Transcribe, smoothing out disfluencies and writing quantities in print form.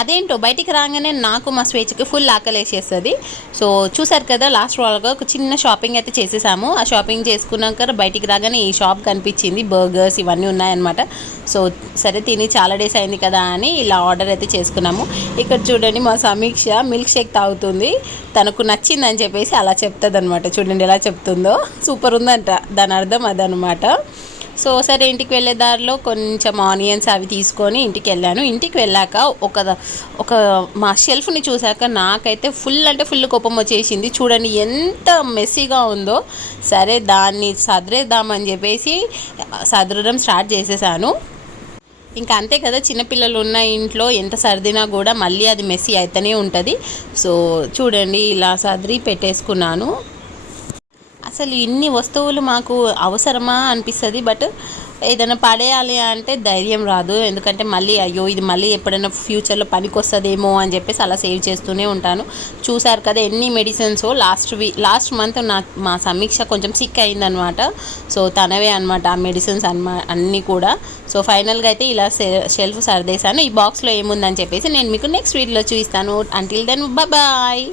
అదేంటో బయటికి రాగానే నాకు మా స్వేచ్ఛకి ఫుల్ ఆకలేసేస్తుంది. సో చూసారు కదా, లాస్ట్ వాళ్ళగా ఒక చిన్న షాపింగ్ అయితే చేసేసాము. ఆ షాపింగ్ చేసుకున్నాక బయటికి రాగానే ఈ షాప్ కనిపించింది, బర్గర్స్ ఇవన్నీ ఉన్నాయన్నమాట. సో సరే తిని చాలా డేస్ అయింది కదా అని ఇలా ఆర్డర్ అయితే చేసుకున్నాము. ఇక్కడ చూడండి మా సమీక్ష మిల్క్ షేక్ తాగుతుంది, తనకు నచ్చిందని చెప్పేసి అలా చెప్తుంది అనమాట. చూడండి ఎలా చెప్తుందో, సూపర్ ఉందంట, దాని అర్థం అదనమాట. సో సరే ఇంటికి వెళ్ళే దారిలో కొంచెం ఆనియన్స్ అవి తీసుకొని ఇంటికి వెళ్ళాను. ఇంటికి వెళ్ళాక ఒక మా షెల్ఫ్ని చూశాక నాకైతే ఫుల్ అంటే ఫుల్ కోపం వచ్చేసింది. చూడండి ఎంత మెస్సీగా ఉందో. సరే దాన్ని సదిరేద్దామని చెప్పేసి సదరడం స్టార్ట్ చేసేసాను. ఇంకా అంతే కదా, చిన్నపిల్లలు ఉన్న ఇంట్లో ఎంత సర్దినా కూడా మళ్ళీ అది మెస్సీ అయితేనే ఉంటుంది. సో చూడండి ఇలా సదిరి పెట్టేసుకున్నాను. అసలు ఇన్ని వస్తువులు మాకు అవసరమా అనిపిస్తుంది, బట్ ఏదైనా పడేయాలి అంటే ధైర్యం రాదు. ఎందుకంటే మళ్ళీ అయ్యో ఇది మళ్ళీ ఎప్పుడైనా ఫ్యూచర్లో పనికి వస్తుందేమో అని చెప్పేసి అలా సేవ్ చేస్తూనే ఉంటాను. చూసారు కదా ఎన్ని మెడిసిన్స్. లాస్ట్ మంత్ మా సమీక్ష కొంచెం సిక్ అయిందనమాట. సో తనవే అనమాట ఆ మెడిసిన్స్ అన్నీ కూడా. సో ఫైనల్గా అయితే ఇలా షెల్ఫ్ సర్దేశాను. ఈ బాక్స్లో ఏముందని చెప్పేసి నేను మీకు నెక్స్ట్ వీడియోలో చూపిస్తాను. Until then bye.